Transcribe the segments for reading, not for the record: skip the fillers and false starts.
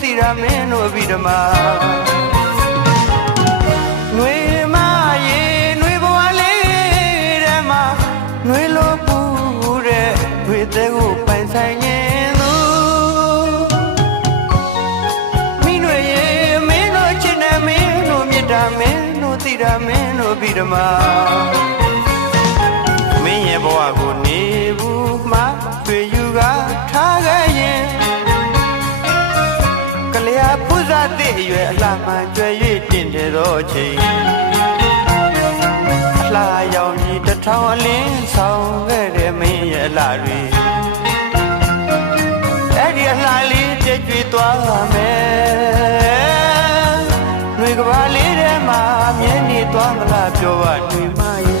တိရမင်းတို့ဗိဓမာຫນွေမရေຫນွေဘဝလေးထဲမှာຫນွေလိုပူတဲ့ຫນွေသေးကိုပိုင်ဆိုင်ခြင်းသူမိຫນွေရေမင်းတို့ချစ်တဲ့မင်းတို့မြတ်တာမင်းတို့တိရမင်းတို့ဗိဓမာမင်းရဲ့ဘဝကိုနေဘူးမှာတွေ့ယူကထားခဲ့ရင်ကလျာပူဇာတဲ့ရွယ်အလှမှန်ကျွဲ၍တင်တယ်သောချိန်အလှရောင်ကြီးတစ်ထောင်အလင်းဆောင်ခဲ့တဲ့မင်းရဲ့အလှတွေအဲ့ဒီအလှလေးတကြွသွားမယ်ຫນွေကဘာလေးထဲမှာမြဲနေသွားမလားပြောပါຫນွေမရေ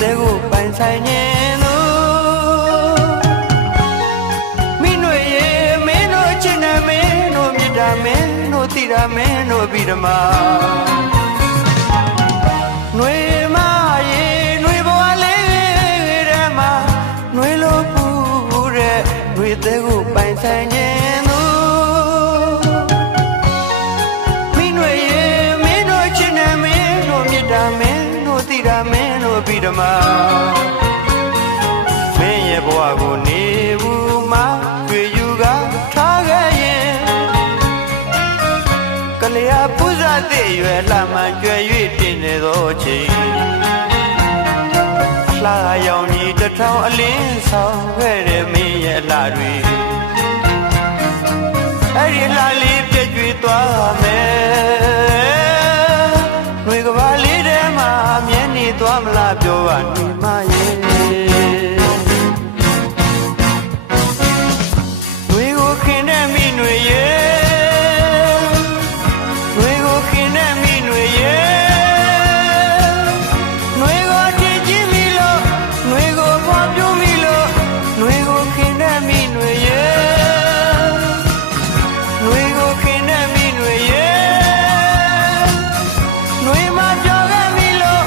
တဲ့ကိုပိုင်ဆိုင်ခြင်းသူမိຫນွေရေမင်းတို့ချစ်နေမင်းတို့မြတ်တာမင်းတို့တိရမင်းတို့ဗိဓမာຫນွေမရေຫນွေဘဝလေးထဲမှာຫນွေလိုပူတဲ့ຫນွေတဲ့ကိုပိုင်ဆိုင်ခြင်းသူမိຫນွေရေမင်းတို့ချစ်နေမင်းတို့မြတ်တာမင်းတို့တိရမင်းတို့ဗိဓမာမင်းရဲ့ဘဝကိုနေဘူးမှာတွေ့ယူကထားခဲ့ရင်ကလျာပူဇာတဲ့ရွယ်လှမှန်ကျွဲ၍တင်နေသောချိန်အလှရောင်ကြီးတစ်ထောင်အလင်းဆောင်ခဲ့တဲ့မင်းရဲ့အလှတွေအဲ့ဒီလှလေးပြည့်ကျွေးသွားမယ်ຫນွေကဘာလေးထဲမှာမြဲနေသွားမလားပြောပါຫນွေမရေຫນွေကိုခင်တဲ့မိຫນွေရေຫນွေကိုခင်တဲ့မိຫນွေရေຫນွေကိုချစ်ချင်းမိလို့ຫນွေကိုဖွားပြုမိလို့ຫນွေကိုခင်တဲ့မိຫນွေရေຫນွေကိုခင်တဲ့မိຫນွေရေຫນွေမပြောခဲ့မိလို့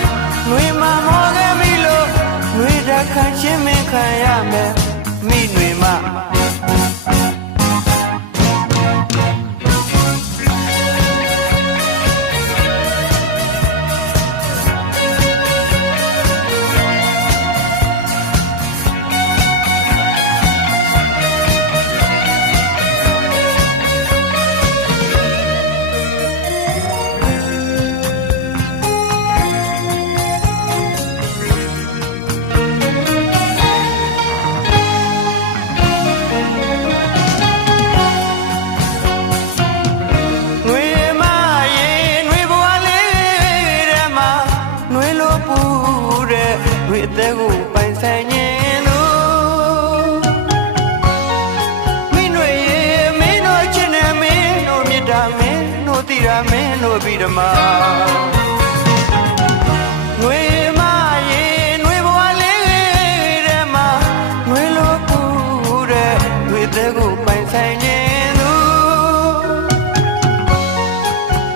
ຫນွေမမောခဲ့မိလို့ຫນွေတခါချင်းမခံရမယ်မိຫນွေမတဲ့ကိုပိုင်ဆိုင်ခြင်းသူမိຫນွေရေမင်းတို့ချစ်နေမင်းတို့မြတ်တာမင်းတို့တိရမင်းတို့ဗိဓမာຫນွေမရေຫນွေဘဝလေးထဲမှာຫນွေလိုပူတဲ့ຫນွေတဲ့ကိုပိုင်ဆိုင်ခြင်းသူ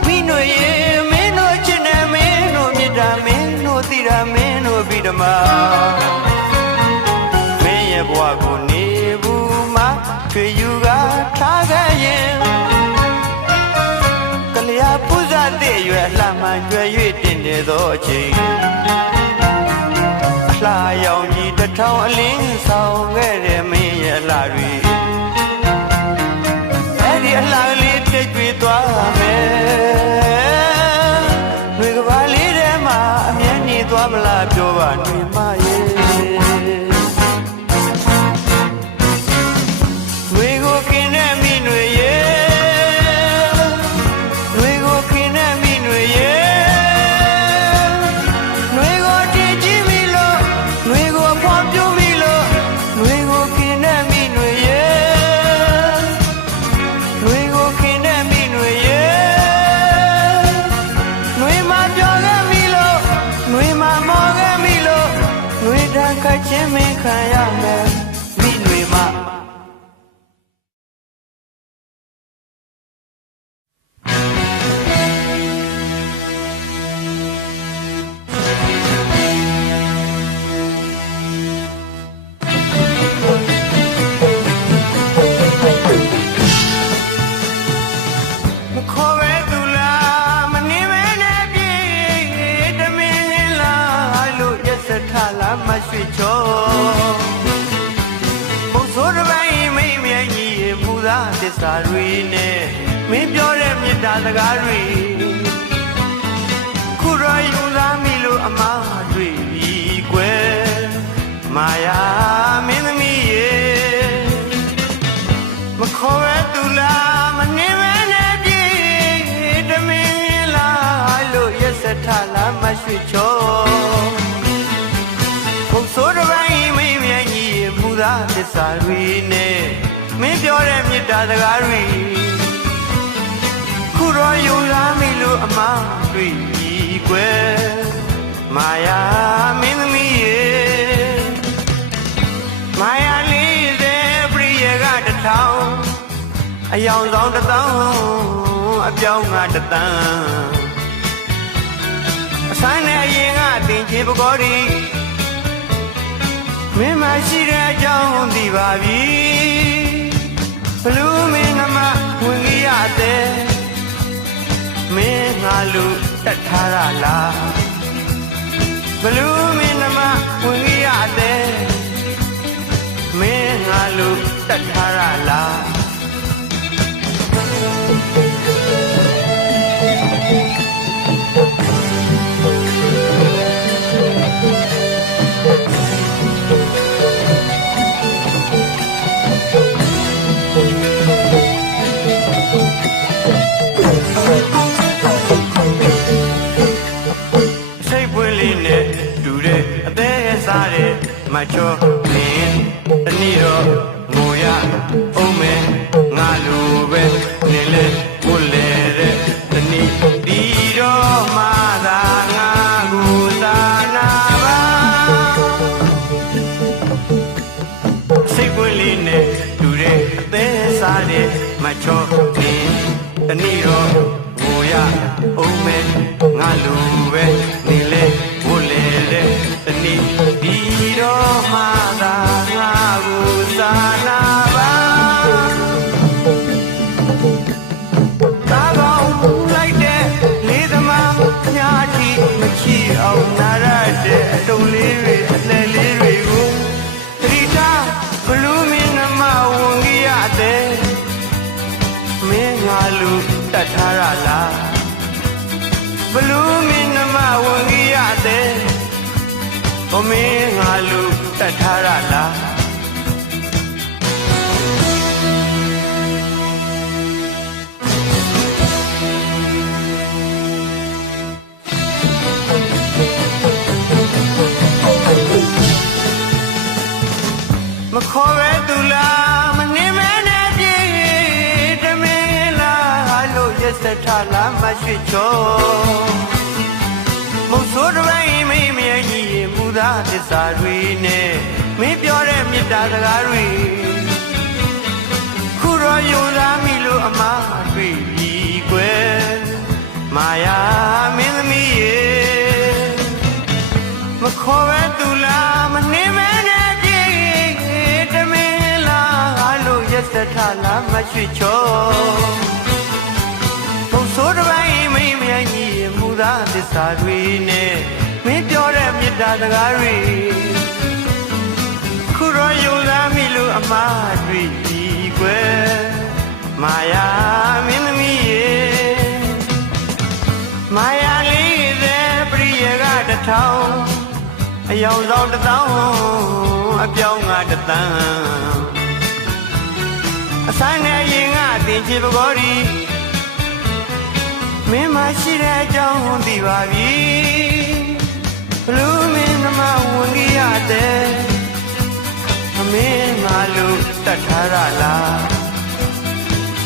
မိຫນွေရေမင်းတို့ချစ်နေမင်းတို့မြတ်တာမင်းတို့တိရမင်းတို့ဗိဓမာမင်းရဲ့ဘဝကိုနေဘူးမှာတွေ့ယူကထားခဲ့ရင်ကလျာပူဇာတဲ့ရွယ်လှမှန်ကျွဲ၍တင်နေသောအချိန်အလှရောင်ကြီးတစ်ထောင်အလင်းဆောင်ခဲ့တဲ့မင်းရဲ့အလှတွေအဲ့ဒီအလှလေးတကြွသွားမယ်ຫນွေကဘာလေးထဲမှာအမြဲနေသွားမလားပြောပါຫນွေမရေຫນွေကိုခင်တဲ့မိຫນွေရေຫນွေကိုခင်တဲ့မိຫນွေရေຫນွေကိုတည်ကြည့်မိလို့ຫນွေကိုဖွားပြုမိလို့ຫນွေကိုခင်တဲ့မိຫນွေရေຫນွေကိုခင်တဲ့မိຫນွေရေຫນွေမပြောခဲ့မိလို့ຫນွေမမောခဲ့မိလို့ຫນွ ခတ်ချင်းမင်းခံရမယ်မိတွေမရွှေချောဘုံစိုးတစ်ပိုင်းမိမ့်မြိုင်ကြီးရေမူသားသစ္စာတွေနဲ့မင်းပြောတဲ့မေတ္တာစကားတွေခုတော့ယူသားမိလို့အမှားတွေပြီးကွယ်မာယာမင်းသမီးရေမခေါ်ရသူလားမနေမဲနဲ့ပြေတမင်းလားလို့ရက်စက်ထလားမရွှေချောဆိုးတစ်ပိုင်းမိမြိုင်ကြီးမူသားသစ္စာတွေနဲ့မင်းပြောတဲ့မေတ္တာစကားတွေခုတော့ယူလာမိလို့အမှားတွေကြီးကွယ်မာယာမင်းသမီးရေမာယာလေးတဲ့ပရိယေကတစ်ထောင်အယောင်ဆောင်တစ်သောင်းအပြောင်းကတစ်တန်းအဆိုင်နဲ့အရင်ကတင်ချေပကောဒီမင်းမရှိတဲ့အကြောင်းသိပါပြီဘလူးမင်းနမဝင်ကြီးရတဲ့မင်းငါလူတတ်ထားရလားဘလူးမင်းနမဝင်ကြီးရတဲ့မင်းငါလူတတ်ထားရလားမချောလင်းတနည်းတော့ငိုရအောင်မယ်ငါလိုပဲနေလေကိုလေတဲ့တနည်းဒီတော့မှသာငါကိုသာနာပါစိတ်ပွင့်လေးနဲ့တူတဲ့အသေးစားတဲ့မချောလင်းတနည်းတော့ငိုရအောင်မယ်ငါလိုပဲနေလေကိုလေတဲ့တနည်းဒီတော့မှသာငါကိုသာနာပါသာကောင်းလိုက်တဲ့လေးသမားညာတိမချီအောင်နာရတဲ့အတုံးလေးတွေအလဲလေးတွေကိုသတိထားဘလူးမင်းနမဝန်ကြီးရတဲ့မင်းငါလူတတ်ထားရလားဘလူးမင်းနမဝန်ကြီးရတဲ့おめえがluတတ်ထားရလားမခေါ်ပဲသူလားမနေမဲနဲ့ပြေတမင်းလားလို့ရက်စက်ထလားမရွှေချောမုံဆိုးတစ်ပိုင်းမိမရဲ့ကြီးမူသားသစ္စာတွေနဲ့မင်းပြောတဲ့မေတ္တာစကားတွေခုတော့ယူသားမိလို့အမှားတွေပြီးကွယ်မာယာမင်းသမီးရေမခေါ်ပဲသူလားမနေမဲနဲ့ပြေတမင်းလားလို့ရက်စက်ထလားမရွှေချောဘုံဆိုးတစ်ပိုင်းမိမရဲ့ကြီးမူသားသစ္စာတွေနဲ့မင်းပြောတဲ့မေတ္တာစကားတွေခုတော့ယူသားမိလို့အမှားတွေကြီးကွယ်မာယာမင်းသမီးရေမာယာလေးတဲ့ပရိယေကတစ်ထောင်အယောင်ဆောင်တစ်သောင်းအပြောင်းကတစ်တန်းအဆိုင်နဲ့ရင်ကတင်ချေပကောဒီမင်းမရှိတဲ့အကြောင်းသိပါပြီဘလူးမင်းနမဝန်ကြီးရတဲ့အမင်းငါလူတတ်ထားရလား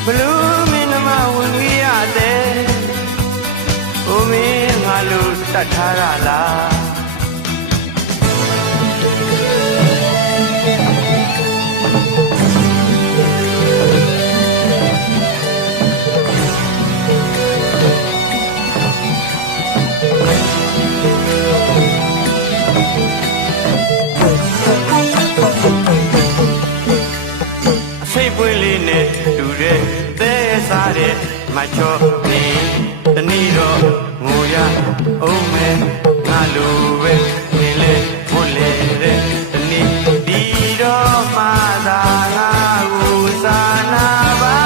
ဘလူးမင်းနမဝန်ကြီးရတဲ့မင်းငါလူတတ်ထားရလား မချောနေတနည်းတော့ငိုရအောင်မယ်ငါလိုပဲနေလေဘုလေတဲ့တနည်းဒီတော့မှသာငါကိုစာနာပါ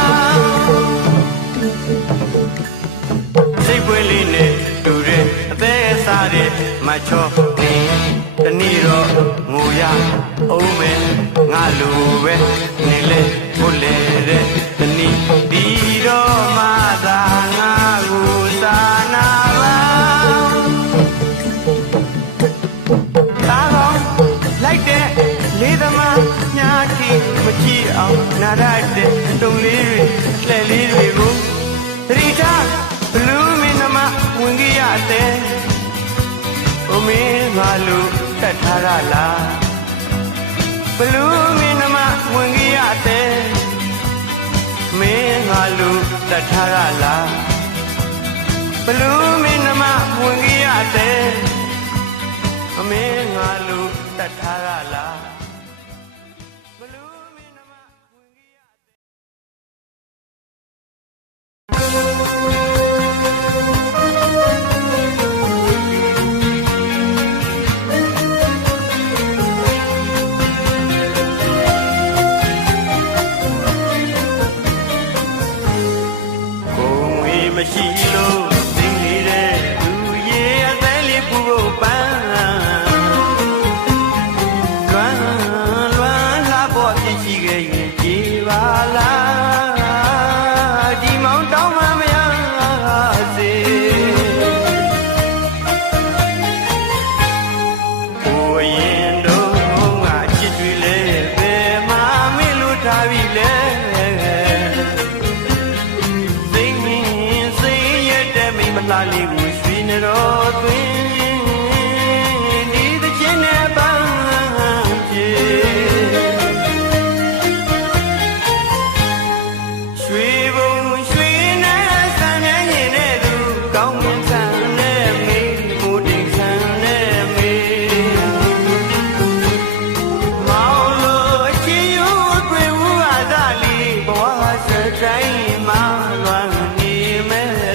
စိတ်ပွေးလေးနဲ့တူတဲ့အသေးစားတဲ့မချောနေတနည်းတော့ငိုရအောင်မယ်ငါလိုပဲနေလေဘုလေတဲ့တနည်းဒီတော့မှသာငါကိုစာနာပါသာကောင်းလိုက်တဲ့လေးသမားညာတိမကြည့်အောင်နာရတဲ့တုံလေးတွေလှဲ့လေးတွေကိုသတိထားဘလူးမင်းနမဝင်ကြီးရတဲ့အိုမင်းငါလူတတ်ထားရလားဘလူးမင်းနမဝင်ကြီးရတဲ့မင်းငါလူတတ်ထားရလားဘလူးမင်းနမဝင်ကြီးရတဲ့အမင်းငါလူတတ်ထားရလားဘလူးမင်းနမဝင်ကြီးရမရှိလို့သိနေတဲ့လူရေအသေးလေးပူဖို့ပန်းလွမ်းလာဖို့ပြည့်ရှိခဲ့ရင်ကြည်ပါလားဒီမောင်တောင်းမှမရစေဘိုးရင်တို့ငါချစ်တွေလဲဘယ်မှာမင်းလို့ထားပြီလဲလာလေးကိုရွှေနေတော့တွင်ဒီသချင်းနဲ့ပန်းပြေရွှေဘုံရွှေနဲ့ဆန်းနေနေတဲ့သူကောင်းမွန်ဆန်းနဲ့မေးမိုးတင်ဆန်းနဲ့မေးမောင်လို့အချီယူတွေ့ဦးဟာသာလေးဘဝစတိုင်းမှာလွမ်းနေမဲ့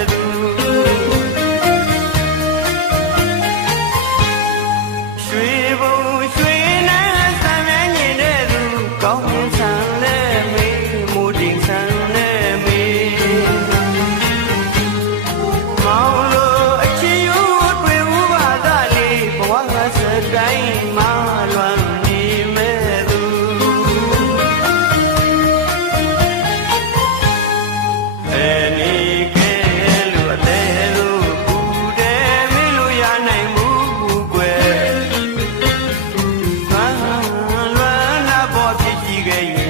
တိုင်းမှာလွမ်းနေမဲ့သူအနေကဲလို့အသေးလို့ကူတယ်မင်းလို့ရနိုင်မှုကွယ်လွမ်းလာပေါ်ဖြစ်ရှိခဲ့